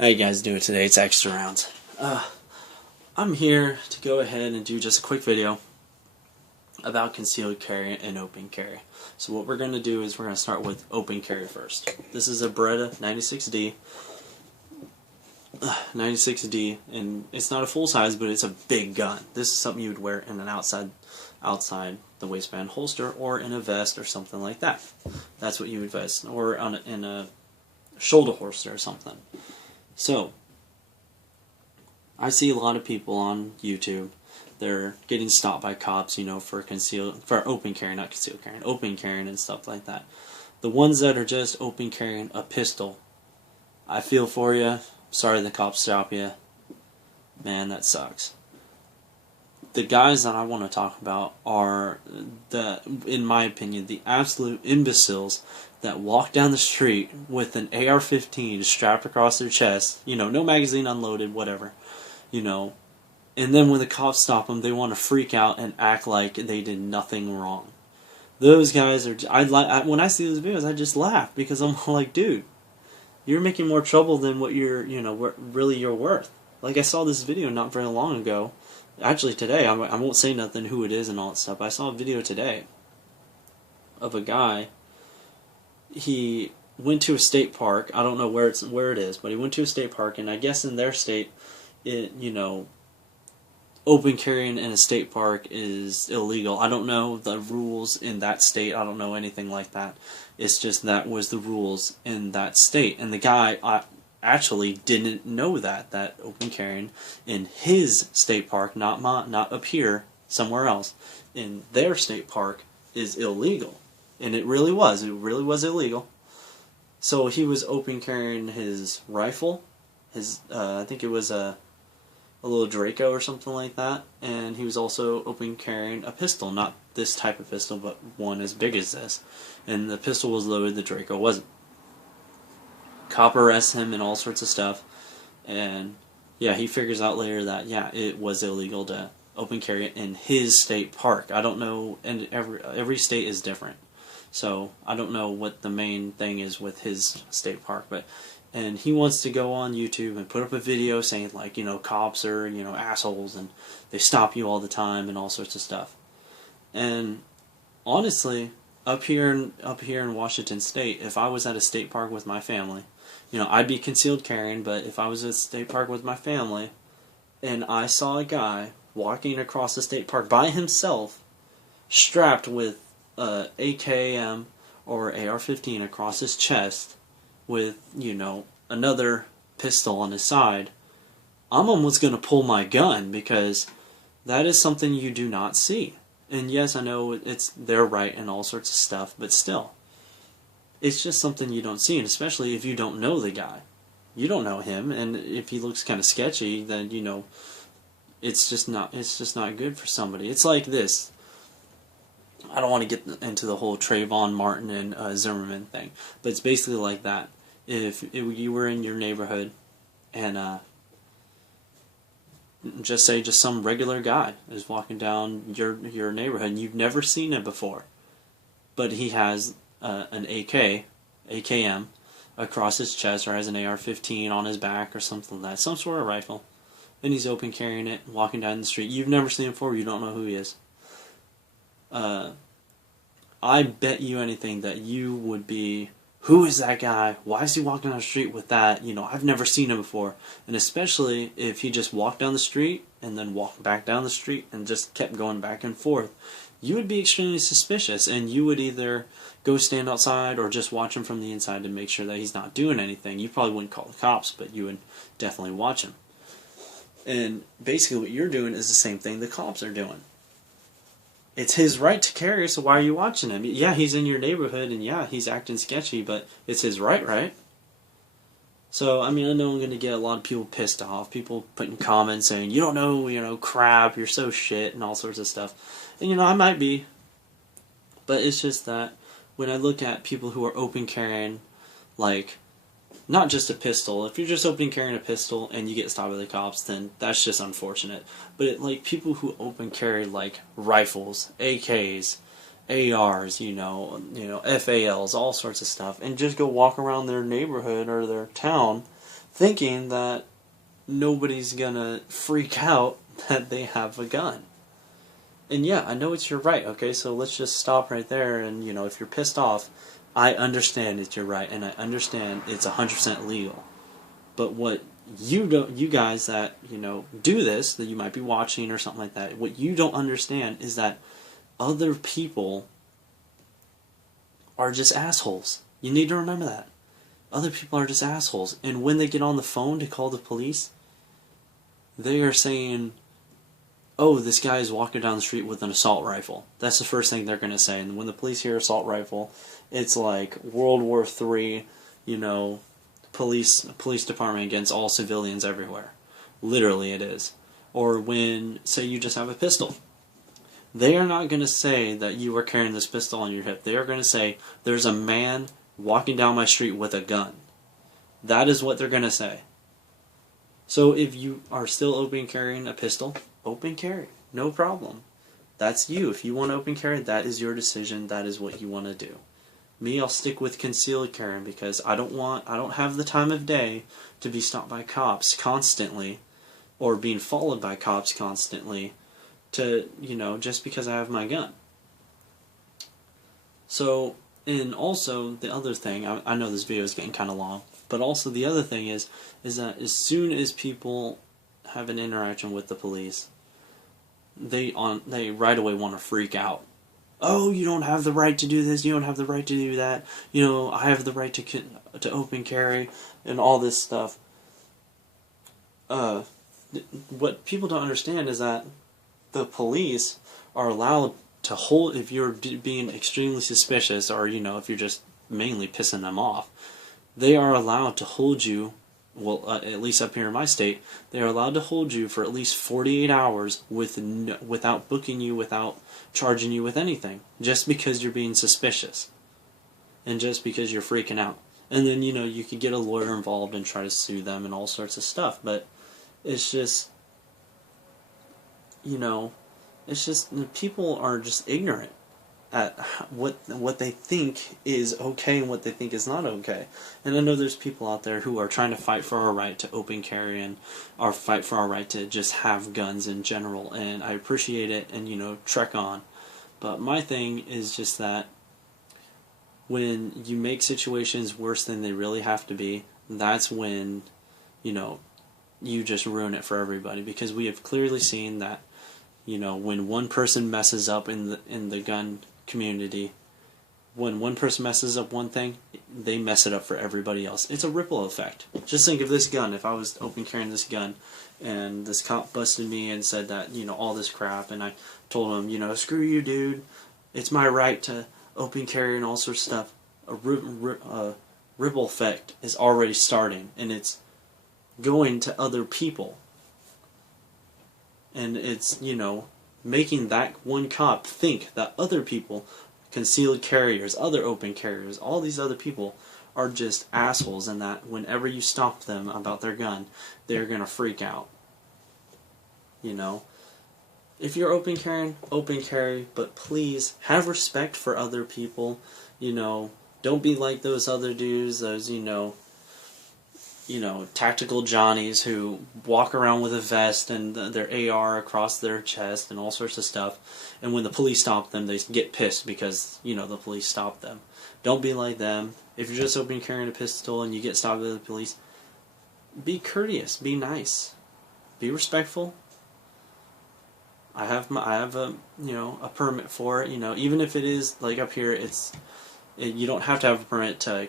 How you guys doing today? It's Extra Rounds. I'm here to go ahead and do just a quick video about concealed carry and open carry. So what we're going to do is we're going to start with open carry first. This is a Beretta 96D. 96D, and it's not a full size, but it's a big gun. This is something you would wear in an outside the waistband holster, or in a vest or something like that. That's what you would vest, or in a shoulder holster or something. So, I see a lot of people on YouTube, they're getting stopped by cops, for open carry, not concealed carrying, open carrying and stuff like that. The ones that are just open carrying a pistol, I feel for you. Sorry the cops stop you. Man, that sucks. The guys that I want to talk about are, in my opinion, the absolute imbeciles that walk down the street with an AR-15 strapped across their chest, no magazine unloaded, whatever, and then when the cops stop them, they want to freak out and act like they did nothing wrong. Those guys are, when I see those videos, I just laugh, because I'm like, dude, you're making more trouble than what you're, really you're worth. Like, I saw this video not very long ago, actually today, I won't say nothing who it is and all that stuff, but I saw a video today of a guy. He went to a state park. I don't know where it is, but he went to a state park, and I guess in their state, open carrying in a state park is illegal. I don't know the rules in that state. I don't know anything like that. It's just that was the rules in that state, and the guy actually didn't know that open carrying in his state park, not up here, somewhere else, in their state park is illegal. And it really was illegal. So he was open carrying his rifle, I think it was a little Draco or something like that, and he was also open carrying a pistol, not this type of pistol, but one as big as this. And the pistol was loaded, the Draco wasn't. Cop arrests him and all sorts of stuff, and yeah, he figures out later that it was illegal to open carry it in his state park. I don't know, and every state is different. So, I don't know what the main thing is with his state park, and he wants to go on YouTube and put up a video saying, like, cops are, assholes, and they stop you all the time, and all sorts of stuff. And, honestly, up here in Washington State, if I was at a state park with my family, I'd be concealed carrying, but if I was at a state park with my family, and I saw a guy walking across the state park by himself, strapped with AKM or AR-15 across his chest with, another pistol on his side, I'm almost going to pull my gun, because that is something you do not see. And yes, I know it's their right and all sorts of stuff, but still, it's just something you don't see, and especially if you don't know the guy. You don't know him, and if he looks kind of sketchy, then, it's just not good for somebody. It's like this. I don't want to get into the whole Trayvon Martin and Zimmerman thing, but it's basically like that. If you were in your neighborhood, and just some regular guy is walking down your neighborhood, and you've never seen him before, but he has an AKM across his chest, or has an AR-15 on his back, or something like that, some sort of rifle, and he's open carrying it, walking down the street. You've never seen him before. You don't know who he is. I bet you anything that you would be, who is that guy? Why is he walking down the street with that? I've never seen him before. And especially if he just walked down the street and then walked back down the street and just kept going back and forth, you would be extremely suspicious, and you would either go stand outside or just watch him from the inside to make sure that he's not doing anything. You probably wouldn't call the cops, but you would definitely watch him. And basically what you're doing is the same thing the cops are doing. It's his right to carry, so why are you watching him? Yeah, he's in your neighborhood, and yeah, he's acting sketchy, but it's his right, right? So, I know I'm going to get a lot of people pissed off, people putting comments saying, you don't know, crap, you're so shit, and all sorts of stuff. And, I might be, but it's just that when I look at people who are open carrying, like, not just a pistol. If you're just open carrying a pistol and you get stopped by the cops, then that's just unfortunate. But like people who open carry like rifles, AKs, ARs, FALs, all sorts of stuff, and just go walk around their neighborhood or their town thinking that nobody's gonna freak out that they have a gun. And yeah, I know it's your right, okay, so let's just stop right there. And, if you're pissed off, I understand it's your right, and I understand it's 100% legal. But what you guys that, do this, that you might be watching or something like that, what you don't understand is that other people are just assholes. You need to remember that. Other people are just assholes. And when they get on the phone to call the police, they are saying, oh, this guy is walking down the street with an assault rifle. That's the first thing they're going to say. And when the police hear assault rifle, it's like World War III, police department against all civilians everywhere. Literally it is. Or when, say you just have a pistol. They are not going to say that you are carrying this pistol on your hip. They are going to say, there's a man walking down my street with a gun. That is what they're going to say. So if you are still open carrying a pistol, open carry. No problem. That's you. If you want to open carry, that is your decision. That is what you want to do. Me, I'll stick with concealed carrying because I don't have the time of day to be stopped by cops constantly or being followed by cops constantly to, just because I have my gun. So, and also the other thing, I know this video is getting kind of long, but also the other thing is that as soon as people have an interaction with the police, they right away want to freak out. Oh, you don't have the right to do this, you don't have the right to do that, I have the right to open carry, and all this stuff. What people don't understand is that the police are allowed to hold, if you're being extremely suspicious, or, if you're just mainly pissing them off, they are allowed to hold you, at least up here in my state, they are allowed to hold you for at least 48 hours without booking you, without charging you with anything, just because you're being suspicious, and just because you're freaking out. And then, you could get a lawyer involved and try to sue them and all sorts of stuff, but it's just, people are just ignorant at what they think is okay and what they think is not okay. And I know there's people out there who are trying to fight for our right to open carry and or fight for our right to just have guns in general, and I appreciate it, and trek on. But my thing is just that when you make situations worse than they really have to be, that's when you just ruin it for everybody, because we have clearly seen that when one person messes up in the gun community, when one person messes up one thing, they mess it up for everybody else. It's a ripple effect. Just think of this gun. If I was open carrying this gun and this cop busted me and said that, all this crap, and I told him, screw you, dude, it's my right to open carry and all sorts of stuff, a ripple effect is already starting, and it's going to other people. And it's, making that one cop think that other people, concealed carriers, other open carriers, all these other people are just assholes, and that whenever you stop them about their gun, they're going to freak out. If you're open carry, but please have respect for other people. Don't be like those other dudes, those, tactical Johnnies who walk around with a vest and their AR across their chest and all sorts of stuff. And when the police stop them, they get pissed because, the police stopped them. Don't be like them. If you're just open carrying a pistol and you get stopped by the police, be courteous, be nice, be respectful. I have a permit for it. Even if it is like up here, you don't have to have a permit to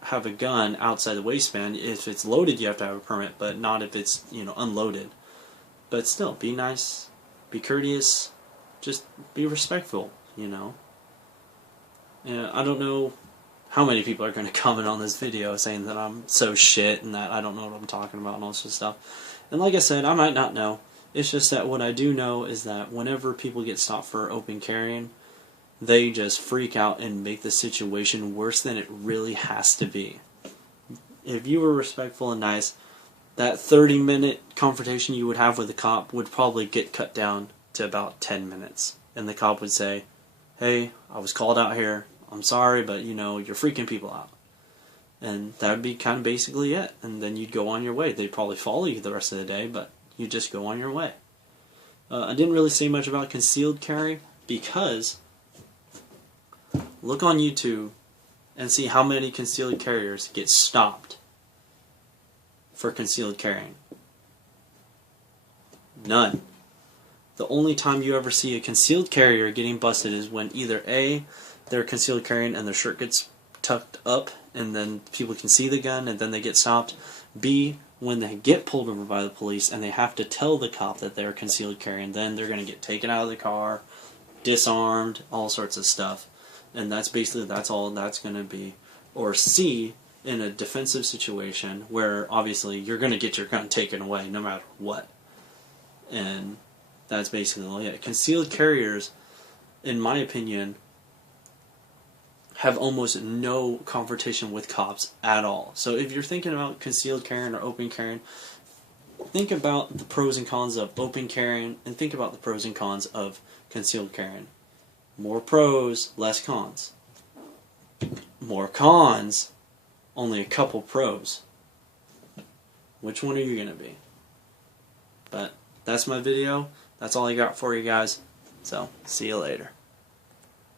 have a gun outside the waistband. If it's loaded, you have to have a permit, but not if it's unloaded. But still, be nice, be courteous, just be respectful. And I don't know how many people are going to comment on this video saying that I'm so shit and that I don't know what I'm talking about and all sorts of stuff. And like I said, I might not know. It's just that what I do know is that whenever people get stopped for open carrying, they just freak out and make the situation worse than it really has to be. If you were respectful and nice, that 30-minute confrontation you would have with the cop would probably get cut down to about 10 minutes. And the cop would say, hey, I was called out here. I'm sorry, but you're freaking people out. And that would be kind of basically it. And then you'd go on your way. They'd probably follow you the rest of the day, but you just go on your way. I didn't really say much about concealed carry because look on YouTube and see how many concealed carriers get stopped for concealed carrying. None. The only time you ever see a concealed carrier getting busted is when either A, they're concealed carrying and their shirt gets tucked up and then people can see the gun and then they get stopped. B, when they get pulled over by the police and they have to tell the cop that they're concealed carrying, then they're going to get taken out of the car, disarmed, all sorts of stuff. And that's all that's going to be. Or C, in a defensive situation where obviously you're going to get your gun taken away no matter what. And that's basically it. Concealed carriers, in my opinion, have almost no confrontation with cops at all. So if you're thinking about concealed carrying or open carrying, think about the pros and cons of open carrying and think about the pros and cons of concealed carrying. More pros, less cons. More cons, only a couple pros. Which one are you going to be? But that's my video. That's all I got for you guys. So, see you later.